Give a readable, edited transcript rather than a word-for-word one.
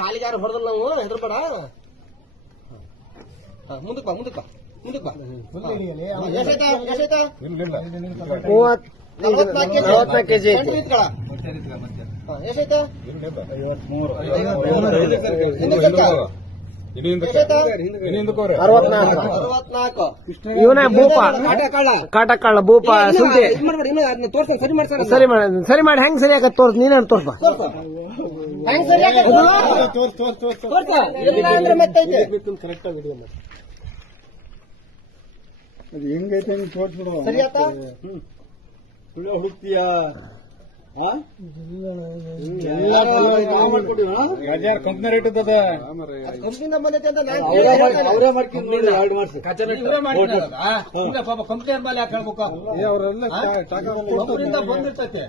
ಕಾಲಿಗೆ ಯಾರು ಹೊಡೆದಲ್ಲ ನಾವು ಹೆದರ್ಬೇಡ. ಮುಂದಕ್ಕೆ ಬಾ ಮುಂದಕ್ಕೆ ಬಾ ಮುಂದಕ್ಕೆ ಬಾ. ಎಷ್ಟಾಯ್ತಾ 44 ಕೆಜಿ ಎಷ್ಟಾಯ್ತಾ? ಇವನೇ ಭೂಪ ಕಾಟಕಳ್ಳ ಭೂಪ ಸುಂಟಿ ಸರಿ ಮಾಡಿ ಹೆಂಗ್ ಸರಿ ಆಗತ್ತೆ ತೋರ್ಸ್ ನೀನೇ ತೋರ್ಪ ಕರೆಕ್ಟ್ ವಿಡಿಯೋ ಮಾಡಿ ಅದು ಹೆಂಗೈತೆ ತೋರ್ಸ್ಬಿಡು. ಸರಿ ಆತ ಸುಳ್ಳು ಹುಡುಕ್ತೀಯ ಕಂಪ್ನಿ ರೇಟ್ ಇದ್ದದ ಕಂಪ್ನಿಯಿಂದ ಬಂದೈತೆ ಅಂತ ಅವರೇ ಮಾಡ್ಕೊಂಡು ನೋಡಿ 2 ವರ್ಷ ಕಂಪ್ನಿ ಮೇಲೆ ಯಾಕೆ ಹೇಳ್ಬೇಕು? ಅವರೆಲ್ಲ ಬಂದಿರ್ತೈತೆ